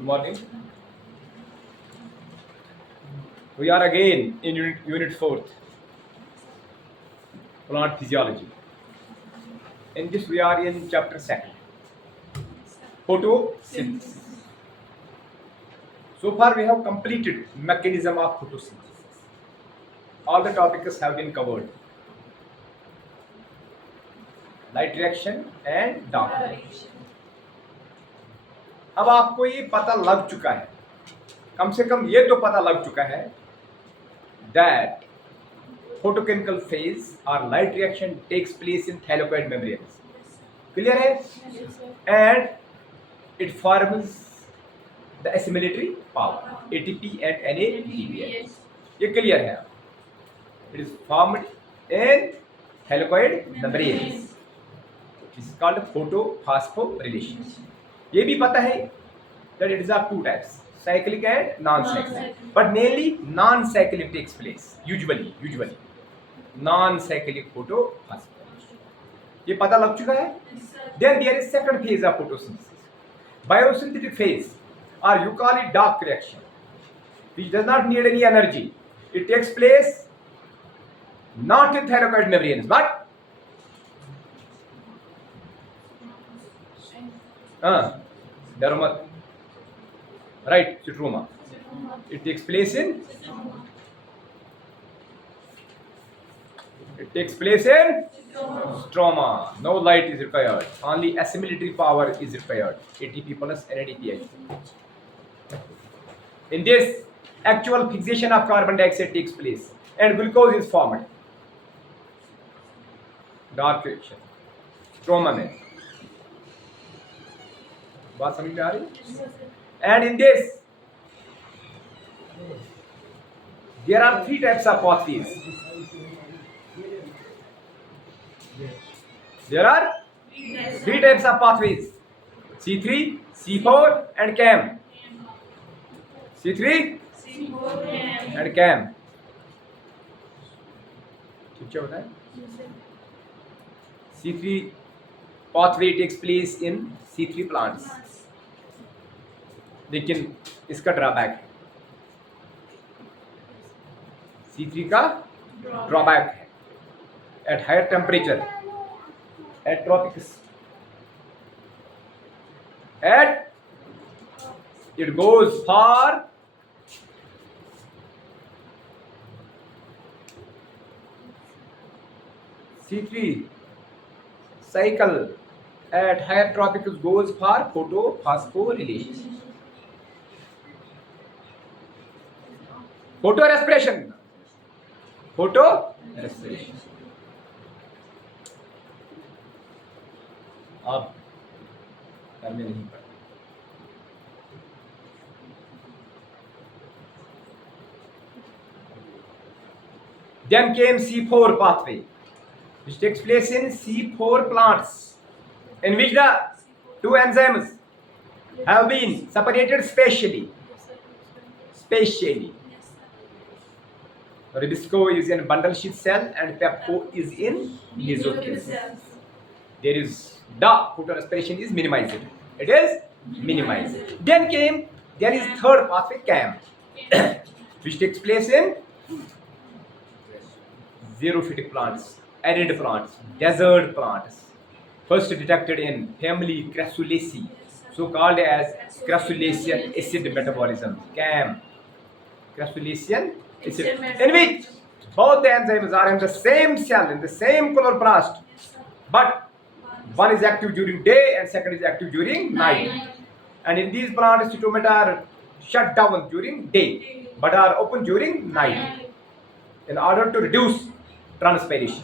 Good morning. We are again in unit 4th, plant physiology. In this we are in chapter 2nd, photosynthesis. So far we have completed mechanism of photosynthesis. All the topics have been covered. Light reaction and dark reaction. अब आपको ये पता लग चुका है, कम से कम ये तो पता लग चुका है that photochemical phase or light reaction takes place in thylakoid membranes. Clear है? And it forms the assimilatory power ATP and NADPH. ये clear है? It is formed in thylakoid membranes. This is called photophosphorylation. ये भी पता है that it is of two types, cyclic and non-cyclic. But mainly non-cyclic takes place. Usually non-cyclic photophosphorylation. ये पता लग चुका है? Then there is second phase of photosynthesis, biosynthetic phase, or you call it dark reaction, which does not need any energy. It takes place not in thylakoid membranes, but dermat, right? Stroma. It takes place in. It takes place in stroma. No light is required. Only assimilatory power is required. ATP plus NADPH. In this, actual fixation of carbon dioxide takes place and glucose is formed. Dark reaction. Stroma में. बात समझ में आ रही? And in this, there are three types of pathways. There are three types of pathways: C3, C4, and CAM. C3 and CAM. ठीक है बताएं? C3 pathway takes place in C3 plants. लेकिन इसका ड्रॉबैक है, C3 का ड्रॉबैक है. At higher temperature, at tropics, it goes for C3 cycle. At higher tropics goes for photophosphorylation. Photorespiration. अब घर में नहीं पढ़ते. Then came C4 pathway, which takes place in C4 plants, in which the two enzymes have been separated spatially. Ribisco is in bundle sheath cell and Pepco is in mesothelin cell. There is the photorespiration is minimized. It is minimized. Then there is third pathway, CAM, which takes place in xerophytic plants, arid plants, desert plants. First detected in family Crassulaceae, so called as Crassulacean acid metabolism. CAM, Crassulacean acid, in which both the enzymes are in the same cell, in the same chloroplast, but one is active during day and second is active during night. And in these plants, cytomata are shut down during day, but are open during night, in order to reduce transpiration.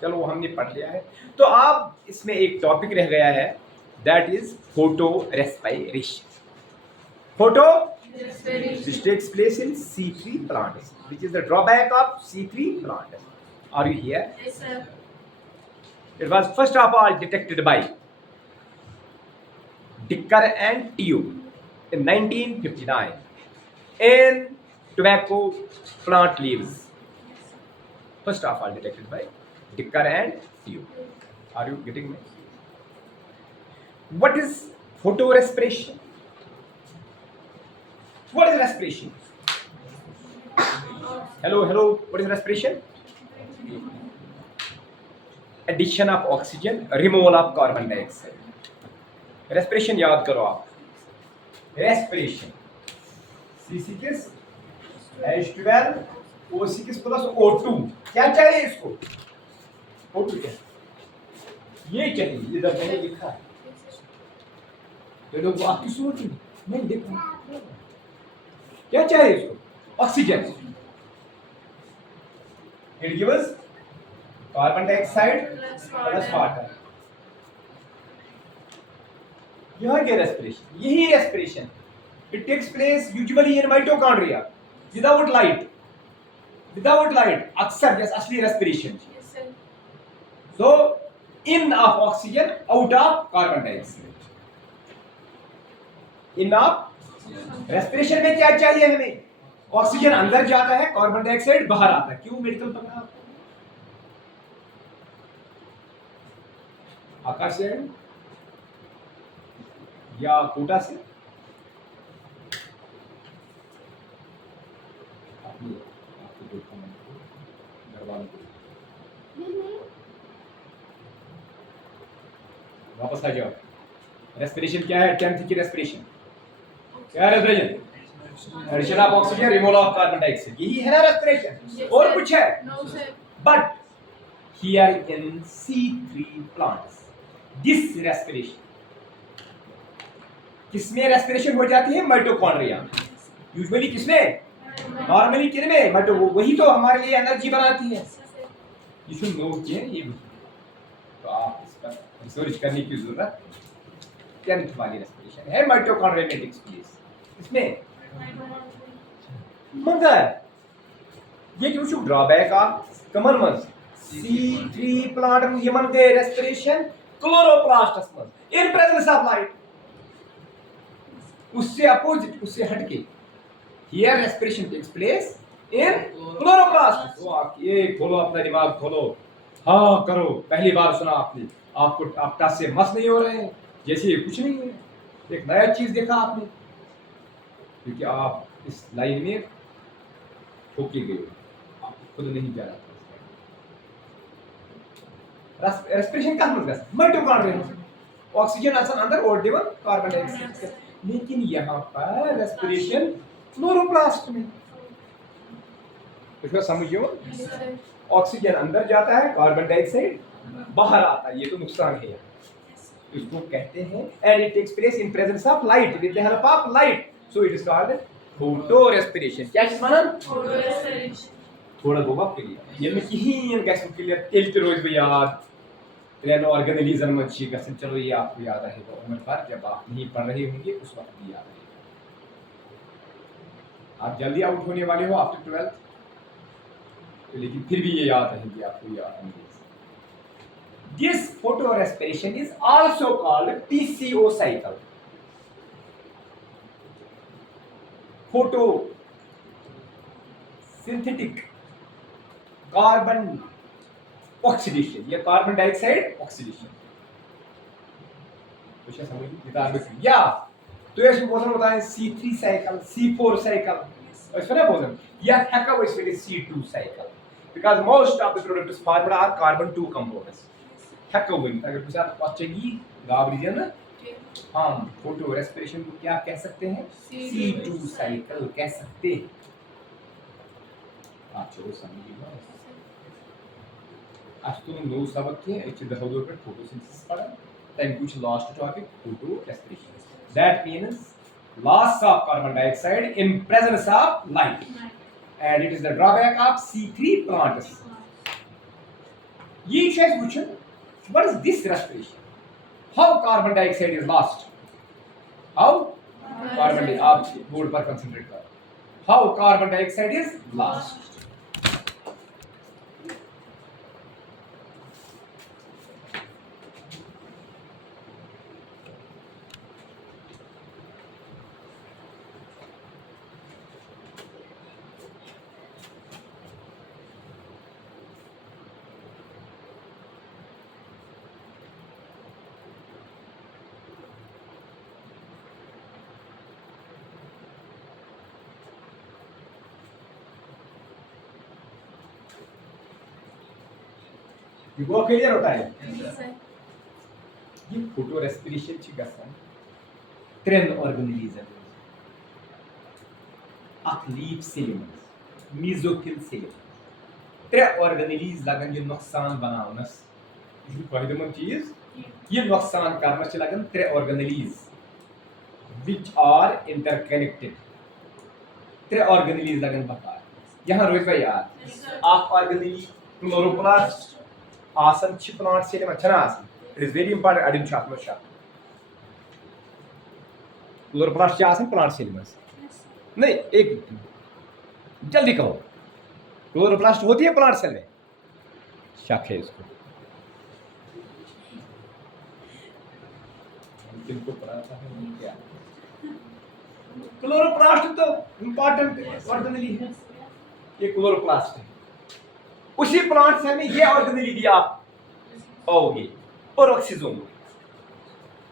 चलो वो हमने पढ़ लिया है. तो अब इसमें एक टॉपिक रह गया है, that is photorespiration. Which takes place in C3 plants, which is the drawback of C3 plant. Are you here? Yes, sir. It was first of all detected by Dicker and Teo in 1959 in tobacco plant leaves. First of all detected by Dicker and Teo. Are you getting me? What is photorespiration? What is respiration? Hello. What is respiration? Addition of oxygen, removal of carbon dioxide. Respiration याद करो आप. Respiration. C6 H12 O6 plus O2. क्या चाहिए इसको? O2 क्या? ये चाहिए. इधर मैंने लिखा है. तो लोग आपकी सोच नहीं देखो. क्या चाहिए इसको? Oxygen. It gives carbon dioxide plus water. यह क्या respiration? यही respiration. It takes place usually in mitochondria without light. Without light. अक्सर yes असली respiration. So in of oxygen, out of carbon dioxide. In of respiration में क्या चाहिए हमें? ऑक्सीजन अंदर जाता है, कार्बन डाइऑक्साइड बाहर आता है. क्यों मेडिकल पढ़ा? आकाश से या कोटा से? वापस आ जाओ. रेस्पिरेशन क्या है? 10th की रेस्पिरेशन क्या है? Respiration addition of oxygen, removal of carbon dioxide. यही है ना रेस्पिरेशन? और कुछ है? But here in C3 plants this respiration, किसमें रेस्पिरेशन हो जाती है? माइटोकॉन्ड्रिया. यूजुअली किसमें? नॉर्मली किसमें? माइटो. वही तो हमारे लिए एनर्जी बनाती है. यू शुड नो ये. तो आप इस पर रिसर्च करने की जरूरत. 10th वाली रेस्पिरेशन है माइटोकॉन्ड्रिया में टेक्स प्लेस. इसमें मगर ये क्यों छू ड्रॉबैक ऑफ कमन मंस C3 प्लांट यमन दे रेस्पिरेशन क्लोरोप्लास्टस मंस इन प्रेजेंस ऑफ लाइट. उससे अपोजिट, उससे हटके here respiration takes place in chloroplast. तो आप ये खोलो, अपना दिमाग खोलो. हाँ करो. पहली बार सुना आपने. आपको आप टस से मस नहीं हो रहे हैं जैसे कुछ नहीं है. एक नया चीज देखा आपने, क्योंकि आप इस लाइन में ठोके गए. आपको खुद नहीं जा रहा था. रेस्पिरेशन का मतलब माइटोकॉन्ड्रिया, ऑक्सीजन आसन अंदर और देवर कार्बन डाइऑक्साइड. लेकिन यहाँ पर रेस्पिरेशन क्लोरोप्लास्ट में. इसको समझियो. ऑक्सीजन अंदर जाता है, कार्बन डाइऑक्साइड बाहर आता है. ये तो नुकसान है. इसको कहते हैं and it takes place in presence of light, with the help of light. So it is called photo respiration. क्या चीज माना? Photo respiration. थोड़ा गोवा क्लियर. ये में कहीं गैस क्लियर तेल के रोज भी याद प्लेनो ऑर्गेनिज्म में छी गसन. चलो ये आपको याद रहेगा उम्र पर, जब आप नहीं पढ़ रहे होंगे उस वक्त भी याद रहेगा. आप जल्दी आउट होने वाले हो आफ्टर 12th, तो लेकिन फिर भी ये याद रहेगी आपको. याद रहेगी. This photorespiration is also called PCO cycle. Photo synthetic carbon oxidation या कार्बन डाइऑक्साइड ऑक्सीडेशन. कुछ समझ किताब में या तो ऐसे बोलना होता है C3 साइकिल, C4 साइकिल. ऐसा ना बोलना या हैका वो इसमें C2 cycle, because most of the products formed are carbon 2 components. हैका वो अगर कुछ आप पहुंचेगी गाब रीजन ना. हम फोटो रेस्पिरेशन को क्या कह सकते हैं? C2 साइकिल कह सकते हैं. आप चलो समझिएगा. आज तुम नो सबक के एक दहदोर पर फोटोसिंथेसिस पढ़ा. टाइम कुछ last topic photo respiration. That means loss of carbon dioxide in presence of light, and it is the drawback of C3 plants. ये चीज पूछो, what is this respiration? How carbon dioxide is lost? How carbon dioxide, आप बोर्ड पर कंसंट्रेट करो. How carbon dioxide is lost? ये go clear होता है ये फोटो रेस्पिरेशन ची गसान त्रेन ऑर्गेनिज्म अख लीफ सेल मीजोफिल सेल त्रे ऑर्गेनिज लगन ये नुकसान बनावनस ये फायदेमंद चीज ये नुकसान करना च लगन त्रे ऑर्गेनिज which are interconnected त्रे ऑर्गेनिज लगन बता यहाँ रोज भाई यार आप ऑर्गेनिज क्लोरोप्लास्ट आसन छि प्लांट सेल में छना आसन इट इज वेरी इंपॉर्टेंट अडिन छात में शात क्लोरोप्लास्ट आसन प्लांट सेल में नहीं एक जल्दी कहो क्लोरोप्लास्ट होती है प्लांट सेल में शक है इसको किनको पता है क्या क्लोरोप्लास्ट तो इंपॉर्टेंट ऑर्गेनिली है ये क्लोरोप्लास्ट है उसी प्लांट सेल में ये ऑर्गेनिली दिया आओगे पेरोक्सिसोम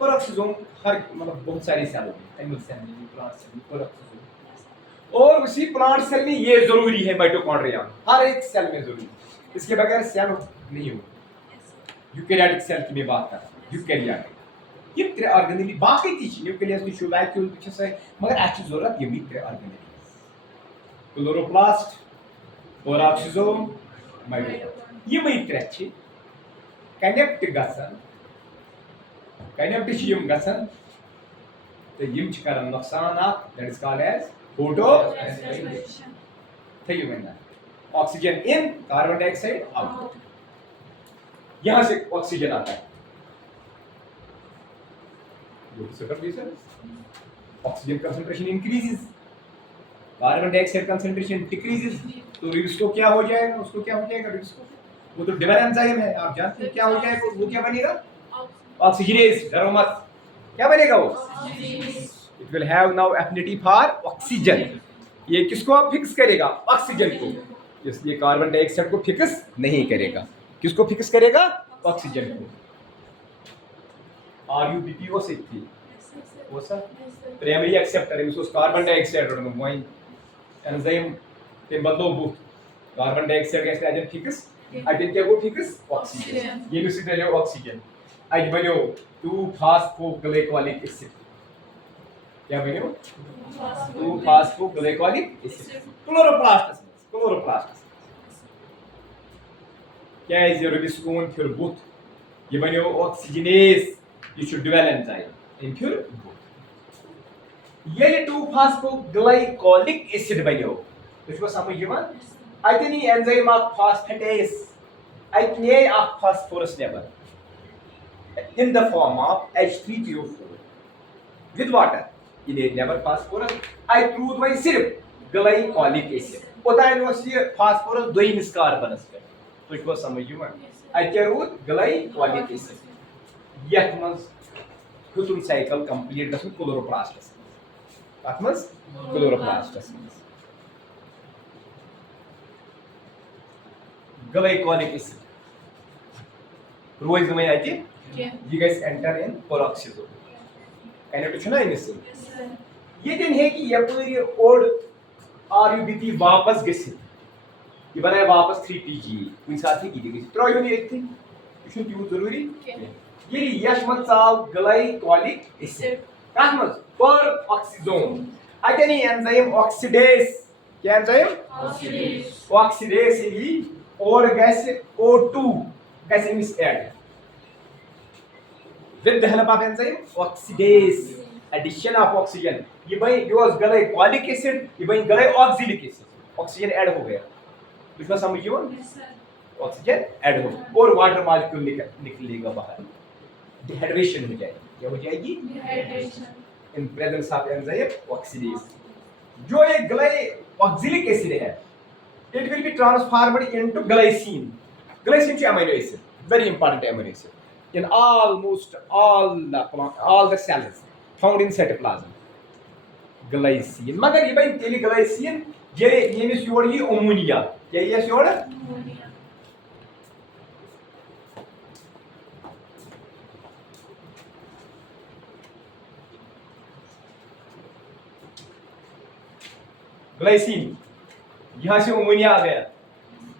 पेरोक्सिसोम हर मतलब बहुत सारी सेल होगी एनिमल सेल में प्लांट सेल में पेरोक्सिसोम और उसी प्लांट सेल में ये जरूरी है माइटोकॉन्ड्रिया हर एक सेल में जरूरी इसके बगैर सेल नहीं होगा यूकैरियोटिक सेल की मैं बात कर रहा हूं यूकैरियोटिक ये त्रे ऑर्गेनिली बाकी चीज न्यूक्लियस की शुवैक्यूल कुछ से मगर अच्छी जरूरत ये भी त्रे ऑर्गेनिली क्लोरोप्लास्ट पेरोक्सिसोम माइटोकॉन्ड्रिया ये वही त्रे अच्छी कनेक्ट गसन कनेक्ट यम गसन तो यम छ करन नुकसान that is called as photo थयु मैंने oxygen in carbon dioxide out यहां से ऑक्सीजन आता है oxygen concentration increases carbon dioxide concentration decreases तो रिब्सको क्या हो जाएगा उसको क्या हो जाएगा रिब्सको वो तो डबल एंजाइम है आप जानते हैं क्या हो जाएगा वो क्या बनेगा ऑक्सीजनेज डरो मत क्या बनेगा वो it will have now affinity for oxygen ये किसको फिक्स करेगा ऑक्सीजन को इसलिए कार्बन डाइऑक्साइड को फिक्स नहीं करेगा किसको फिक्स करेगा ऑक्सीजन को आरयूबीपीओ से थी वो सर प्राइमरी एक्सेप्टर है उसको कार्बन डाइऑक्साइड और वही एंजाइम के बदलो बुत carbon dioxide gas agent fix agent क्या को फिक्स ऑक्सीजन ये भी सीधे ले ऑक्सीजन आज बनो 2 फास्फोग्लाइकोलिक एसिड क्या बनो 2 फास्फोग्लाइकोलिक एसिड क्लोरोप्लास्ट क्या है ये रिबिस्कोन फिर बुत ये बनो oxygenase you should dual enzyme in pure ये 2 फास्फोग्लाइकोलिक एसिड बनो इसको समझ यमन अतनी एंजाइम ऑफ फास्फेटेस अतने of phosphorus level in the form of H3PO4 with water in a level phosphorus I truth by सिर्फ glycolic acid ओतान वस ये फास्फोरस दोइमिस कार्बनस पे तो इसको समझ यमन अतरूत glycolic acid यथ मंस खुतुन साइकिल कंप्लीट गसन क्लोरोप्लास्टस तथ मंस क्लोरोप्लास्टस ग्लाइकोलिक एसिड रोज में आती ये gas enter in peroxisome connect छना इनसे ये दिन है कि यपरी ओड आरयूबीपी वापस गसी ये बनाए वापस 3pG कुछ साथी की गई त्रो यूनिट थी इशु क्यों जरूरी ये यशमत साल ग्लाइकोलिक एसिड कामस पर ऑक्सीजोम अतनी एंजाइम ऑक्सीडेज क्या एंजाइम ऑक्सीडेज ही और gas O2 gas miss add with the help of enzyme oxidase addition of oxygen ये भाई जो glycolic acid ये भाई glycoxylic acid ऑक्सीजन ऐड हो गया इसमें समझिए ऑक्सीजन ऐड हो और वाटर मॉलिक्यूल निकलेगा बाहर डिहाइड्रेशन हो जाएगी क्या हो जाएगी डिहाइड्रेशन इन प्रेजेंस ऑफ एंजाइम ऑक्सीडेज जो ये ग्लाइकोक्सिलिक एसिड है it will be transformed into glycine glycine is amino acid very important amino acid in almost all the cells found in cytoplasm glycine मगर ये भाई तेली glycine ये मिस योर ये अमोनिया क्या ये योर अमोनिया ग्लाइसिन यहाँ से अमोनिया आ गया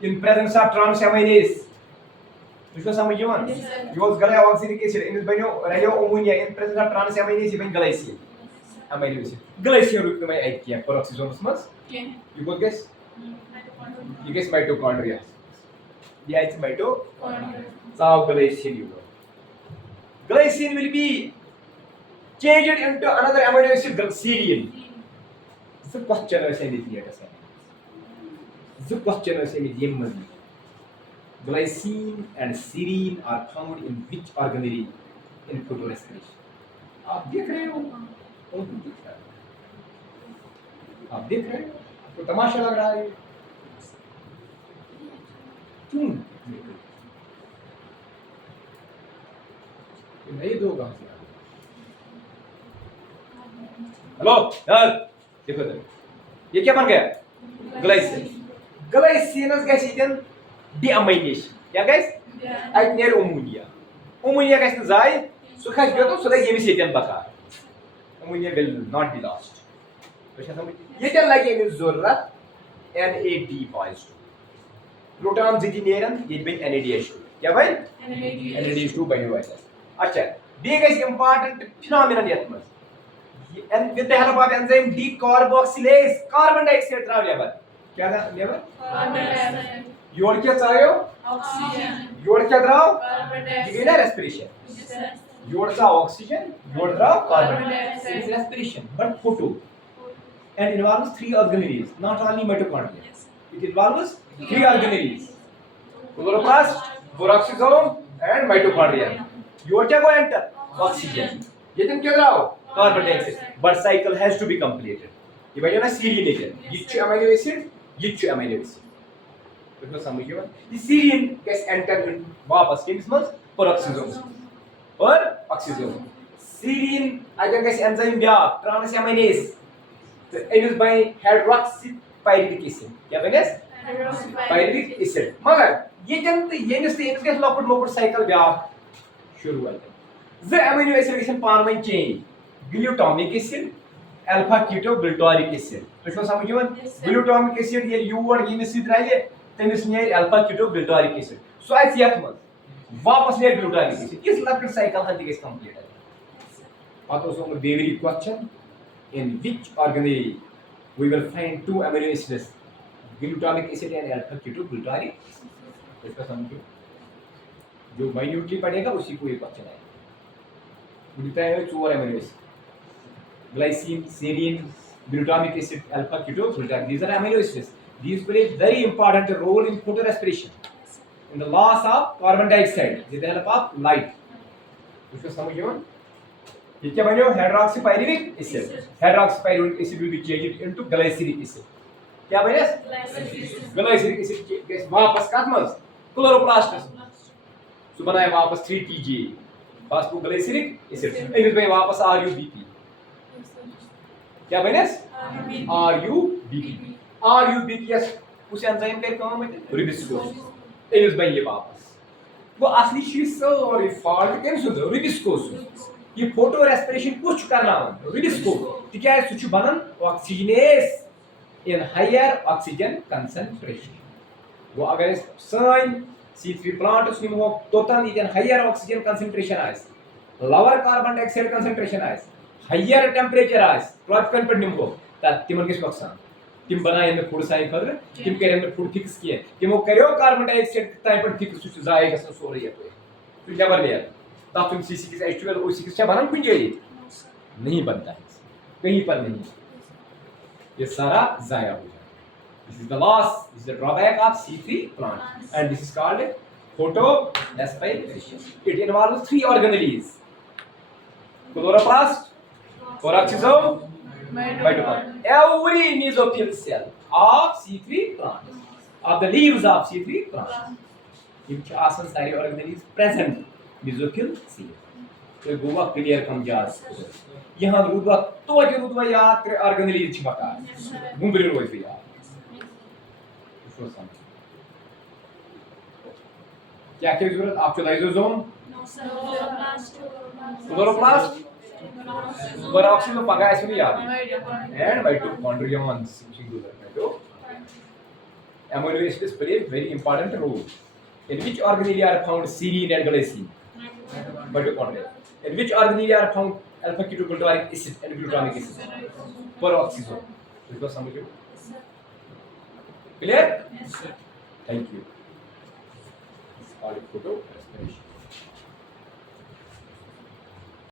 इन प्रेजेंस ऑफ ट्रांसएमाइनेज तुझको समझ यवं योस ग्लाइकोसिलिक एसिड इन बनो रेडियो ammonia in presence of trans amino acid बन ग्लाइसिन अमाइनो एसिड ग्लाइसिन रुक में एक किया पेरोक्सिसोमस मस you both guess you guess mitochondria yeah it's mitochondria so glycine you know glycine will be changed into another amino acid serine the question is in the question is in the glycine and serine are found in which organelle in photorespiration आप देख रहे हो कौन देख रहा है आप देख रहे हो तो तमाशा लग रहा है क्यों नहीं दो कहां से हेलो यार देखो तो ये क्या बन गया ग्लाइसिन ग्लाइसिनस गैस इतन डीअमाइनेशन क्या गैस अट नेर अमोनिया गैस न जाय सो खस बेतो सो लगे यमिस इतन बका ammonia will not be lost तो समझ ये क्या लगे इन जरूरत NAD+2 प्रोटॉन जिति नेरन ये बन NADH2 क्या भाई NADH2 बनो वाला अच्छा बे गैस इंपोर्टेंट फिनोमेनन यत मस and with the help of enzyme decarboxylase carbon dioxide त्राव लेवल क्या था लेवल कार्बन डाइऑक्साइड योड़ क्या चायो ऑक्सीजन योड़ क्या द्राव कार्बन डाइऑक्साइड ये ना रेस्पिरेशन योड़ सा ऑक्सीजन योड़ द्राव carbon dioxide is respiration but photo and involves three organelles, not only mitochondria. It involves three organelles: chloroplast, peroxisome, and mitochondria. You are going to enter oxygen. ये तुम क्या करो? Carbon dioxide. But cycle has to be completed. ये भाई ना serine है. ये च amino acid, ये च amino acid. तो समझिए बात. ये serine कैसे enter वापस किस में peroxisome और oxisome. Serine अगर कैसे enzyme क्या trans aminase तो एमिस बाय हाइड्रोक्सी पायरुविक एसिड क्या बनेस पायरुविक एसिड मगर ये जन येनिस एमिस के लॉपट मोपट साइकिल ब्या शुरू हुआ ज अमीनो एसिड के पान में change glutamic acid alpha keto glutaric acid तो छो समझियो ग्लूटामिक एसिड ये यू और येनिस द्राये तमिस ने alpha keto glutaric acid so I यत मस वापस ने ग्लूटारिक एसिड इस लॉपट साइकिल हंति गेस कंप्लीट पातो सो बेवरी question in which organelle we will find two amino acids glutamic acid and alpha ketoglutarate इसका समझो जो माइन्यूटली पढ़ेगा उसी को ये क्वेश्चन आएगा मिलता है चार amino acids glycine serine glutamic acid alpha ketoglutarate these are amino acids these play very important role in photorespiration in the loss of carbon dioxide with the help of light इसका समझो ये क्या बनो hydroxy pyruvic acid hydroxy pyruvic acid will be changed into glyceric acid क्या बने ग्लाइसिरिक एसिड के वापस कत मस क्लोरोप्लास्ट सो बनाए वापस 3TG बस वो ग्लाइसिरिक एसिड इनमें में वापस RUBP क्या बने RUBP उस एंजाइम का काम है रिबिस्कोस इनमें में ये वापस वो असली चीज सॉरी फॉल्ट कैन सुन रिबिस्कोस ये फोटो रेस्पिरेशन कुछ करना रिबिस्को तिकाय सुच बनन oxygenase in higher oxygen concentration वो अगर सन C3 प्लांट्स निमो तोतन इन हायर ऑक्सीजन कंसंट्रेशन आइस लोअर कार्बन डाइऑक्साइड कंसंट्रेशन आइस हायर टेंपरेचर आइस ट्रॉपिकल पर निमो ता तिमन किस बक्सान तिम बनाए में फूड साइ खर तिम करे में फूड फिक्स किए तिमो करियो कार्बन डाइऑक्साइड ताइ पर फिक्स सुच जाए गसन सोरे ये तो जबर ले तब तुम C6 H12 O6 क्या बनन कुछ नहीं बनता है कहीं पर नहीं ये सारा जाया हो जाए this is the loss this is the drawback of C3 plant and this is called photorespiration it involves three organelles chloroplast peroxisome mitochondria every mesophyll cell of C3 plant of the leaves of C3 plant if asan sari organelles present mesophyll cell तो गोवा क्लियर कम जास यहां रुदवा तो के रुदवा याद कर ऑर्गेनेल छ बका गुंबरी रोज भी याद इसको समझ क्या क्या जरूरत आपको लाइसोसोम क्लोरोप्लास्ट पेरोक्सिसोम पगा इसमें याद एंड माइटोकॉन्ड्रिया सिंगुलर तो amino acids play very important role In which organelle are found serine and glycine? Mitochondria. In which organelle are found alpha ketoglutarate acid and glutamic acid? Peroxisome. इसको समझो. Clear? Thank you. All photo respiration.